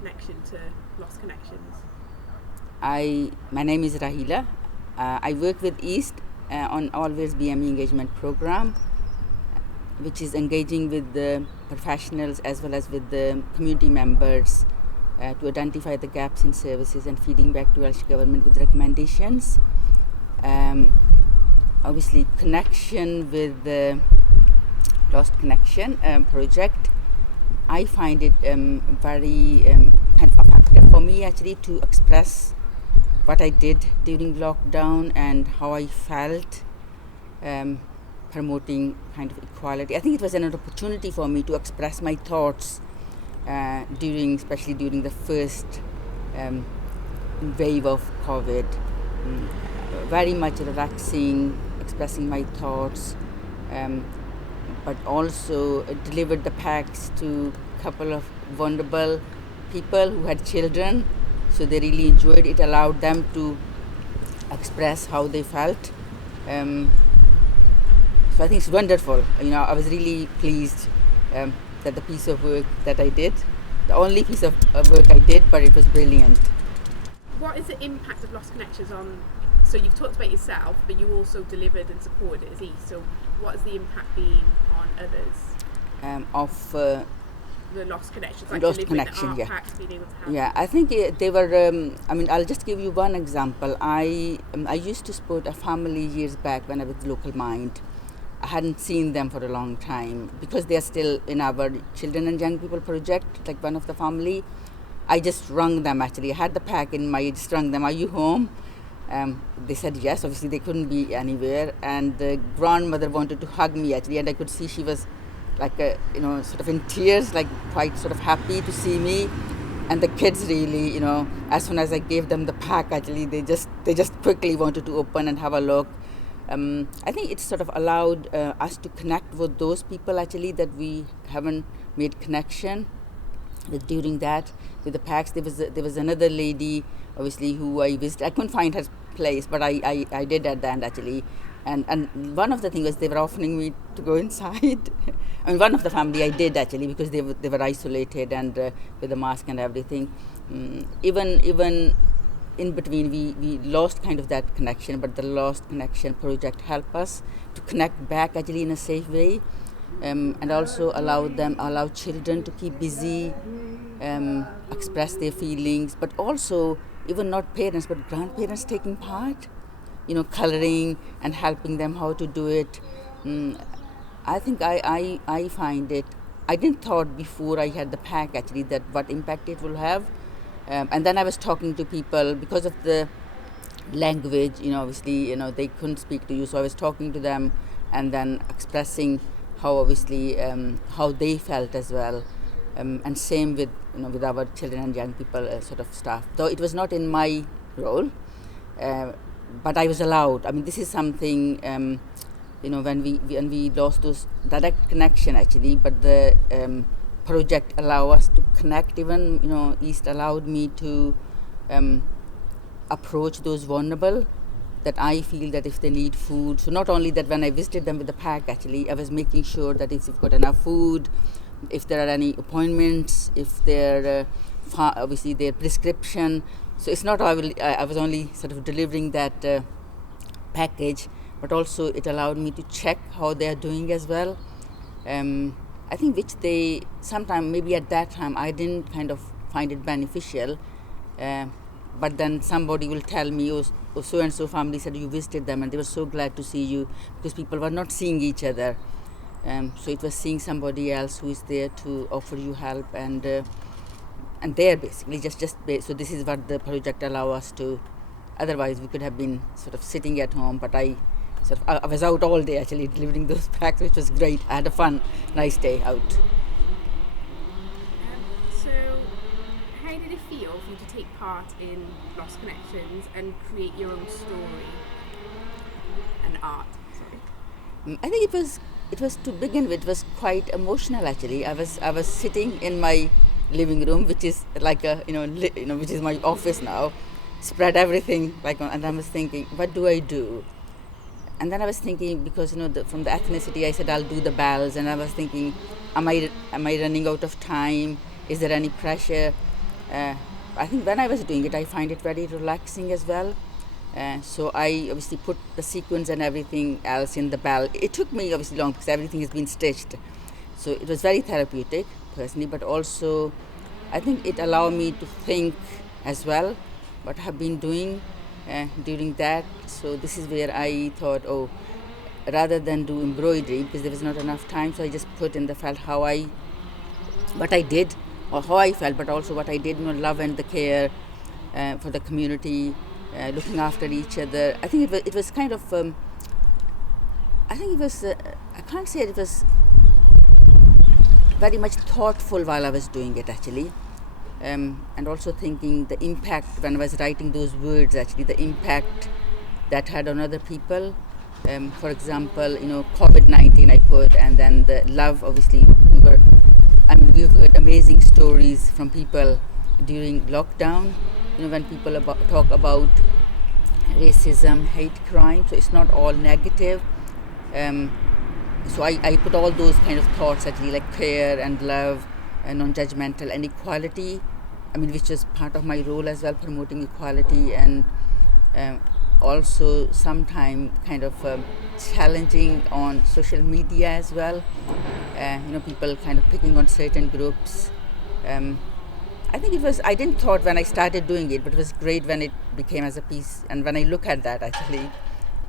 connection to Lost Connections? My name is Rahila. I work with East on Always BME engagement program, which is engaging with the professionals as well as with the community members to identify the gaps in services and feeding back to Welsh Government with recommendations. Obviously, connection with the Lost Connection project, I find it very kind of effective for me actually to express what I did during lockdown and how I felt promoting kind of equality. I think it was an opportunity for me to express my thoughts especially during the first wave of COVID. Very much relaxing, expressing my thoughts, but also delivered the packs to a couple of vulnerable people who had children, so they really enjoyed it. Allowed them to express how they felt. So I think it's wonderful. I was really pleased that the piece of work that I did, the only piece of work I did, but it was brilliant. What is the impact of Lost Connections on? So you've talked about yourself, but you also delivered and supported it as East. So what has the impact been on others? Of the Lost Connections, like Lost delivering Connection, the art yeah. packs, being able to help. Yeah, I think they were. I'll just give you one example. I used to support a family years back when I was Local Mind. I hadn't seen them for a long time because they are still in our Children and Young People project, like one of the family. I just rung them actually. I had the pack in I just rung them, "Are you home?" They said yes. Obviously they couldn't be anywhere, and the grandmother wanted to hug me actually, and I could see she was like sort of in tears, like quite sort of happy to see me. And the kids really, as soon as I gave them the pack actually, they just quickly wanted to open and have a look. I think it sort of allowed us to connect with those people actually that we haven't made connection with during that with the packs. There was another lady obviously who I visited. I couldn't find her place, but I did at the end actually. And one of the things was they were offering me to go inside. I mean, one of the family I did actually because they were isolated and with the mask and everything. Even in between we lost kind of that connection, but the Lost Connection project helped us to connect back actually in a safe way, and also allow children to keep busy, express their feelings, but also even not parents but grandparents taking part, coloring and helping them how to do it. I think I find it, I didn't thought before I had the pack actually that what impact it will have. And then I was talking to people because of the language, obviously, they couldn't speak to you. So I was talking to them and then expressing how obviously how they felt as well. And same with, with our Children and Young People sort of staff. Though it was not in my role, but I was allowed. I mean, this is something, when we lost those direct connection actually, but the project allow us to connect. Even East allowed me to approach those vulnerable that I feel that if they need food. So not only that, when I visited them with the pack actually, I was making sure that if they've got enough food, if there are any appointments, if they're obviously their prescription. So it's not I was only sort of delivering that package, but also it allowed me to check how they are doing as well. I think which they sometimes, maybe at that time, I didn't kind of find it beneficial. But then somebody will tell me, oh, so-and-so family said you visited them and they were so glad to see you, because people were not seeing each other. So it was seeing somebody else who is there to offer you help, and they're basically just so this is what the project allow us to. Otherwise we could have been sort of sitting at home, but I was out all day actually delivering those packs, which was great. I had a fun, nice day out. So how did it feel for you to take part in Lost Connections and create your own story and art? I think it was to begin with, it was quite emotional actually. I was sitting in my living room, which is like a which is my office now, spread everything and I was thinking, what do I do? And then I was thinking, because from the ethnicity, I said I'll do the bells, and I was thinking, am I running out of time? Is there any pressure? I think when I was doing it, I find it very relaxing as well. So I obviously put the sequins and everything else in the bell. It took me obviously long because everything has been stitched. So it was very therapeutic personally, but also I think it allowed me to think as well what I have been doing during that. So this is where I thought, oh, rather than do embroidery because there was not enough time, so I just put in the felt what I did or how I felt, but also what I did, love and the care for the community, looking after each other. I think it was kind of, I think it was, I can't say it was very much thoughtful while I was doing it actually. And also thinking the impact when I was writing those words, actually, the impact that had on other people. For example, COVID-19 I put, and then the love, obviously, we've heard amazing stories from people during lockdown, when people talk about racism, hate crime, so it's not all negative. So I put all those kind of thoughts actually, like care and love and non-judgmental and equality, which was part of my role as well, promoting equality, and also sometime kind of challenging on social media as well. People kind of picking on certain groups. I think it was, I didn't thought when I started doing it, but it was great when it became as a piece. And when I look at that actually,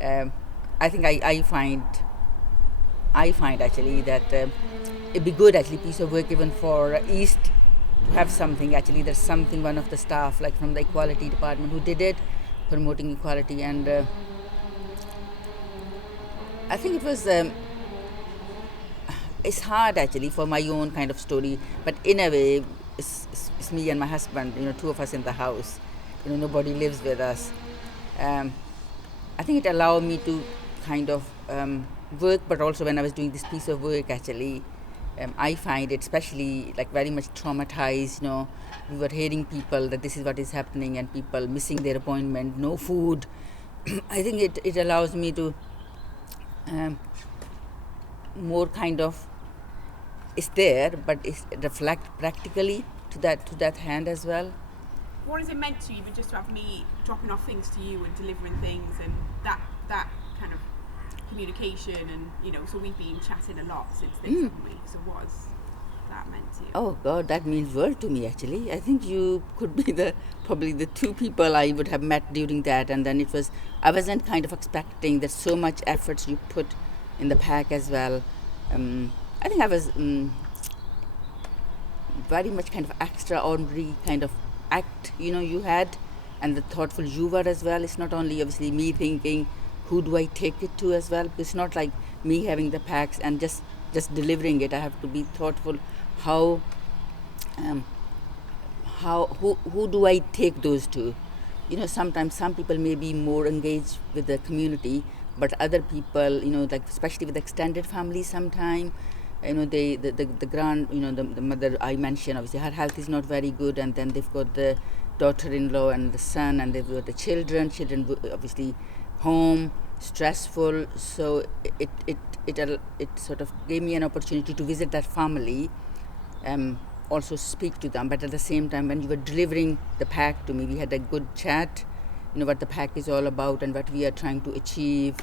I think I find actually that it'd be good actually piece of work even for East to have something. Actually, there's something, one of the staff like from the equality department who did it, promoting equality, and I think it was it's hard actually for my own kind of story, but in a way it's me and my husband, two of us in the house, nobody lives with us. I think it allowed me to kind of work, but also when I was doing this piece of work actually, I find it especially like very much traumatized. We were hearing people that this is what is happening and people missing their appointment, no food. I think it allows me to more kind of, it's there, but it's reflect practically to that hand as well. What has it meant to you, even just to have me dropping off things to you and delivering things, and that kind of communication, and so we've been chatting a lot since this, haven't we? So what has that meant to you? Oh God, that means world to me actually. I think you could be probably the two people I would have met during that, and then I wasn't kind of expecting that so much efforts you put in the pack as well. I think I was very much kind of extraordinary kind of act, you had, and the thoughtful you were as well. It's not only obviously me thinking, who do I take it to as well? Because it's not like me having the packs and just delivering it. I have to be thoughtful. Who do I take those to? Sometimes some people may be more engaged with the community, but other people, like especially with extended families, sometime, the the mother I mentioned, obviously her health is not very good, and then they've got the daughter-in-law and the son, and they've got the children obviously home, stressful. So it sort of gave me an opportunity to visit that family, also speak to them. But at the same time, when you were delivering the pack to me, we had a good chat, what the pack is all about and what we are trying to achieve.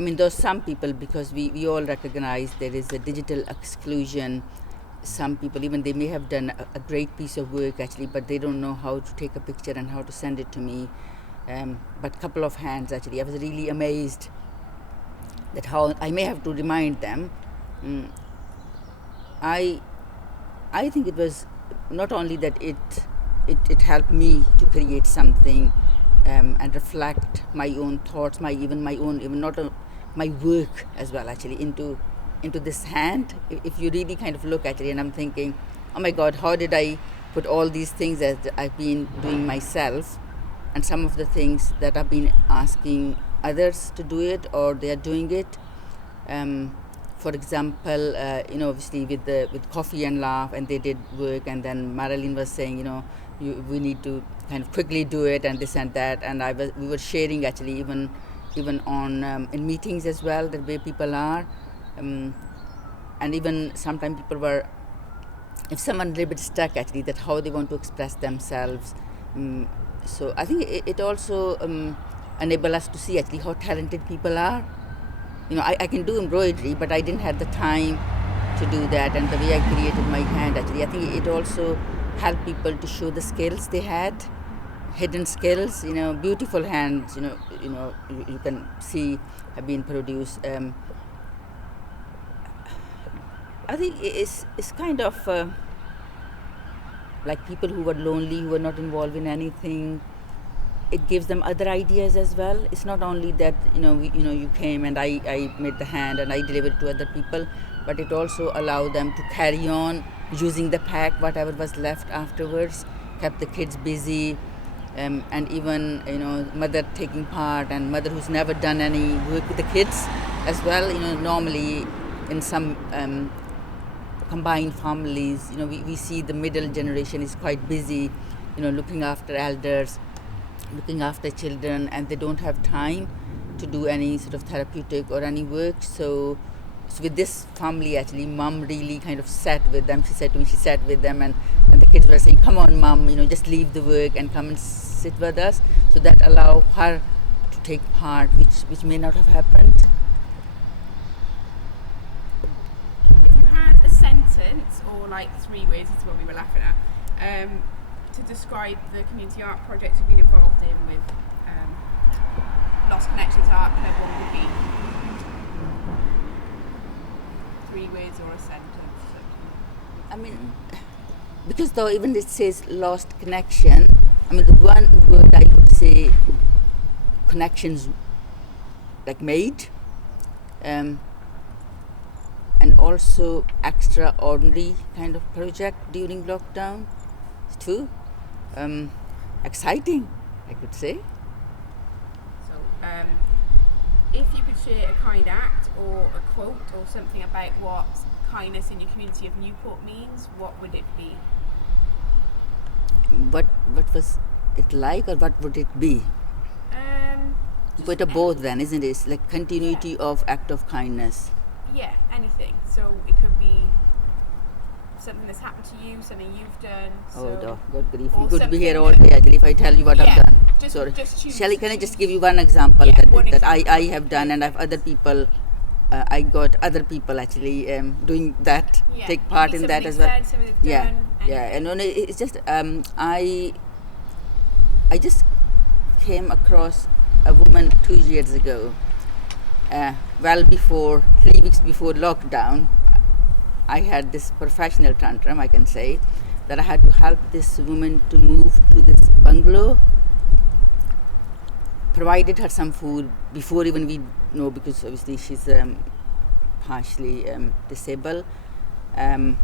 There's some people, because we all recognize there is a digital exclusion. Some people, even they may have done a great piece of work actually, but they don't know how to take a picture and how to send it to me. But a couple of hands actually, I was really amazed that how I may have to remind them. I think it was not only that it helped me to create something and reflect my own thoughts, my work as well actually into this hand. If you really kind of look at it, and I'm thinking, oh my God, how did I put all these things that I've been doing myself, and some of the things that I've been asking others to do it, or they are doing it. For example, obviously with Coffee and Laugh, and they did work, and then Marilyn was saying, we need to kind of quickly do it, and this and that, and we were sharing actually even on in meetings as well, the way people are, and even sometimes people were if someone a little bit stuck actually, that how they want to express themselves. So I think it also enable us to see actually how talented people are. I can do embroidery, but I didn't have the time to do that, and the way I created my hand actually, I think it also helped people to show the skills they had, hidden skills. Beautiful hands. You can see have been produced. I think it's kind of like people who were lonely, who were not involved in anything. It gives them other ideas as well. It's not only that you came and I made the hand and I delivered it to other people, but it also allowed them to carry on using the pack, whatever was left afterwards, kept the kids busy, and even mother taking part, and mother who's never done any work with the kids as well. Normally in some combined families, we see the middle generation is quite busy, looking after elders, looking after children, and they don't have time to do any sort of therapeutic or any work. So with this family actually, mom really kind of sat with them. She said to me, she sat with them, and the kids were saying, come on mom, just leave the work and come and sit with us. So that allowed her to take part, which may not have happened. If you had a sentence or like 3 words, this is what we were laughing at, to describe the community art projects you've been involved in with Lost Connections Art Club, what would it be? 3 words or a sentence? I mean, because though even it says lost connection, I mean the one word I would say connections like made, and also extraordinary kind of project during lockdown too. Exciting, I could say. So, if you could share a kind act or a quote or something about what kindness in your community of Newport means, what would it be? What was it like, or what would it be? But both then, isn't it? It's like continuity of act of kindness. Yeah, anything. So it could be something that's happened to you, something you've done. God grief. You could be here all day actually if I tell you what I've done. Sorry. Can I just give you one example that I have done, and I have other people, I got other people actually doing that, take part in that as well. And it's just, I just came across a woman 2 years ago, well before, 3 weeks before lockdown. I had this professional tantrum, I can say, that I had to help this woman to move to this bungalow. Provided her some food before even we know, because obviously she's partially disabled. Then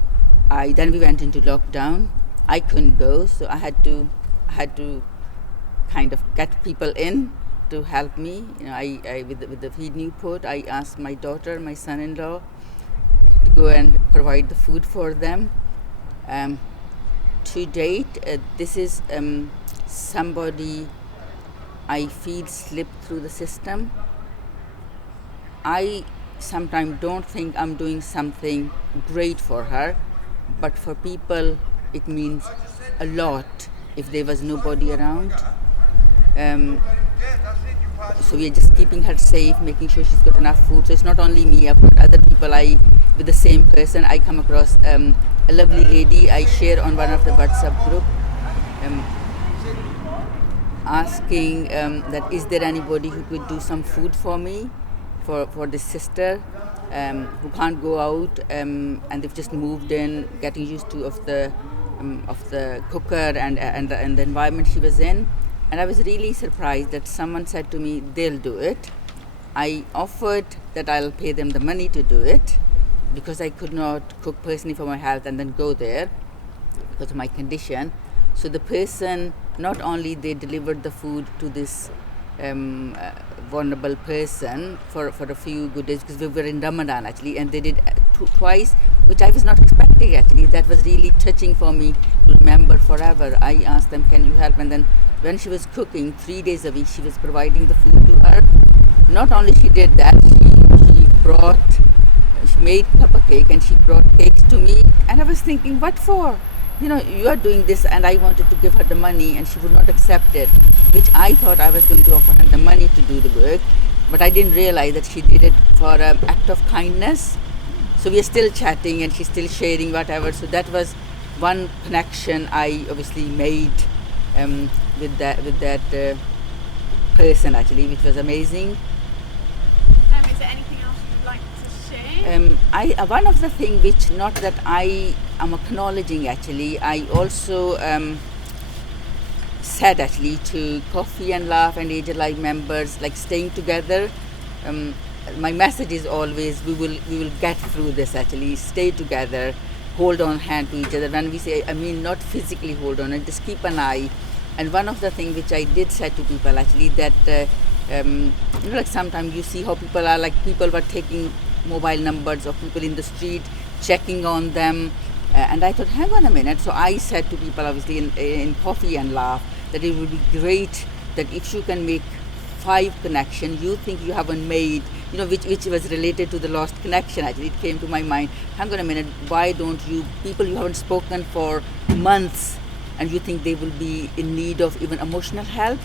we went into lockdown. I couldn't go, so I had to kind of get people in to help me. I with the Feed Newport, I asked my daughter, my son-in-law, to go and provide the food for them. To date, this is somebody I feel slipped through the system. I sometimes don't think I'm doing something great for her, but for people it means a lot if there was nobody around. So we're just keeping her safe, making sure she's got enough food. So it's not only me, I've got other people with the same person. I come across a lovely lady I share on one of the WhatsApp group, asking that is there anybody who could do some food for me, for this sister who can't go out, and they've just moved in, getting used to of the cooker and the environment she was in. And I was really surprised that someone said to me, they'll do it. I offered that I'll pay them the money to do it, because I could not cook personally for my health and then go there because of my condition. So the person, not only they delivered the food to this vulnerable person for a few good days, because we were in Ramadan actually, and they did twice, which I was not expecting actually. That was really touching for me to remember forever. I asked them, can you help? And then when she was cooking 3 days a week, she was providing the food to her. Not only she did that, she brought she made cuppa cake and she brought cakes to me, and I was thinking, what for? You are doing this, and I wanted to give her the money and she would not accept it, which I thought I was going to offer her the money to do the work, but I didn't realize that she did it for an act of kindness. So we are still chatting and she's still sharing whatever. So that was one connection I obviously made with that person actually, which was amazing. Is there anything else you'd like to share? One of the things which, not that I am acknowledging actually, I also said actually to Coffee and Laugh and Age Alive members, like staying together. My message is always we will get through this actually. Stay together, hold on hand to each other. When we say, I mean not physically hold on, and just keep an eye. And one of the things which I did say to people actually, that like sometimes you see how people are, like people were taking mobile numbers of people in the street, checking on them, and I thought, hang on a minute. So I said to people obviously in Coffee and Laugh that it would be great that if you can make 5 connections you think you haven't made, which was related to the lost connection actually. It came to my mind, hang on a minute, why don't you, people you haven't spoken for months and you think they will be in need of even emotional help,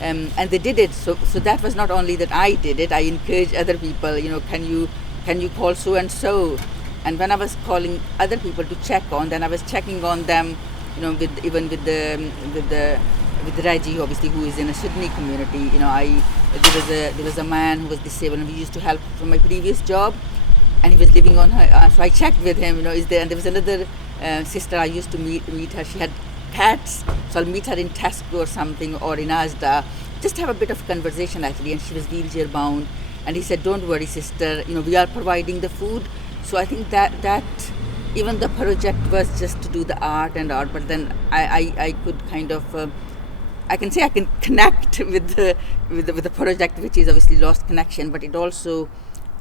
and they did it. So that was not only that I did it, I encouraged other people, can you call so and so. And when I was calling other people to check on, then I was checking on them, with Reggie, obviously, who is in a Sydney community. There was a man who was disabled, and we used to help from my previous job, and he was living on her. So I checked with him, is there? And there was another sister I used to meet her. She had cats, so I'll meet her in Tesco or something, or in Asda, just have a bit of conversation actually. And she was wheelchair bound, and he said, "Don't worry, sister. We are providing the food." So I think that even the project was just to do the art, but then I could kind of I can say I can connect with the project, which is obviously Lost Connection, but it also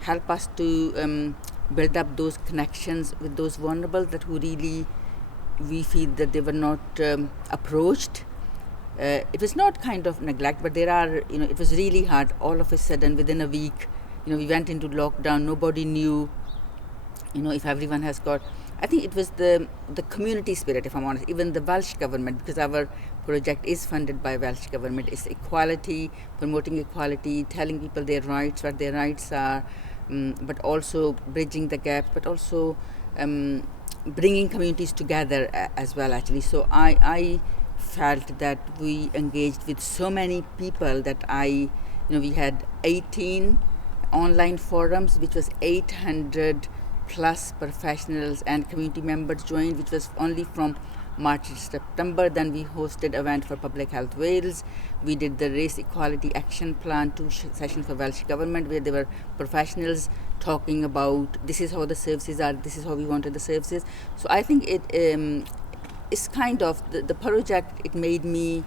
help us to build up those connections with those vulnerable that who really we feel that they were not approached. It was not kind of neglect, but there are, it was really hard. All of a sudden, within a week, we went into lockdown. Nobody knew, if everyone has got. I think it was the community spirit, if I'm honest. Even the Welsh government, because our project is funded by Welsh government, is equality, promoting equality, telling people their rights, what their rights are, but also bridging the gap, but also bringing communities together as well, actually. So I felt that we engaged with so many people that we had 18 online forums, which was 800 plus professionals and community members joined, which was only from March to September. Then we hosted event for Public Health Wales. We did the Race Equality Action Plan, 2 sessions for Welsh Government, where there were professionals talking about this is how the services are, this is how we wanted the services. So I think it is kind of the project. It made me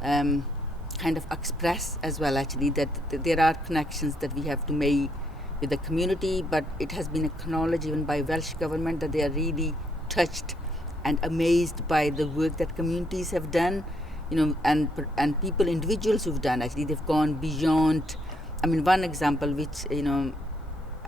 kind of express as well, actually, that there are connections that we have to make with the community, but it has been acknowledged even by Welsh government that they are really touched and amazed by the work that communities have done, and people, individuals who've done, actually, they've gone beyond. I mean, one example which,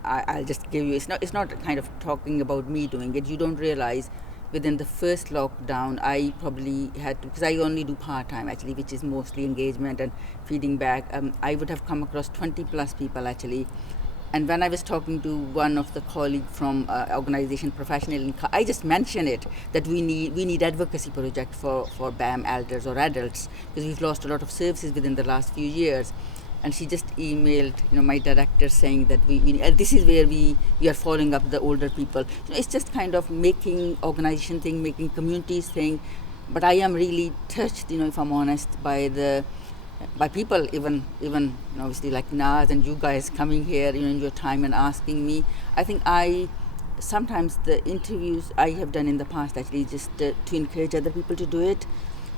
I'll just give you, it's not kind of talking about me doing it. You don't realize within the first lockdown, I probably had to, because I only do part-time actually, which is mostly engagement and feeding back. I would have come across 20 plus people actually. And when I was talking to one of the colleagues from organization professional, I just mentioned it, that we need advocacy project for BAM elders or adults, because we've lost a lot of services within the last few years. And she just emailed, my director, saying that we this is where we are following up the older people. It's just kind of making organization thing, making communities thing. But I am really touched, if I'm honest, by people, even obviously like Naz and you guys coming here, in your time and asking me. I think sometimes the interviews I have done in the past actually just to encourage other people to do it.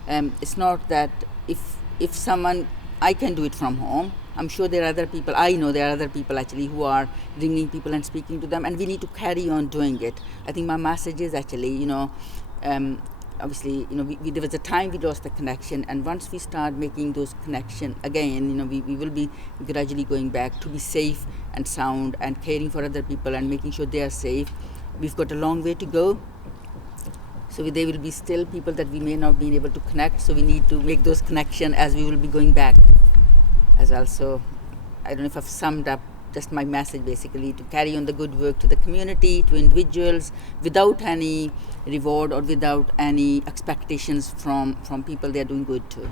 It's not that if someone, I can do it from home. I'm sure there are other people, I know there are other people actually who are ringing people and speaking to them, and we need to carry on doing it. I think my message is actually, obviously, there was a time we lost the connection, and once we start making those connections again, we will be gradually going back to be safe and sound and caring for other people and making sure they are safe. We've got a long way to go. So there will be still people that we may not be able to connect. So we need to make those connections as we will be going back as well. So I don't know if I've summed up just my message, basically, to carry on the good work to the community, to individuals, without any reward or without any expectations from people they are doing good to.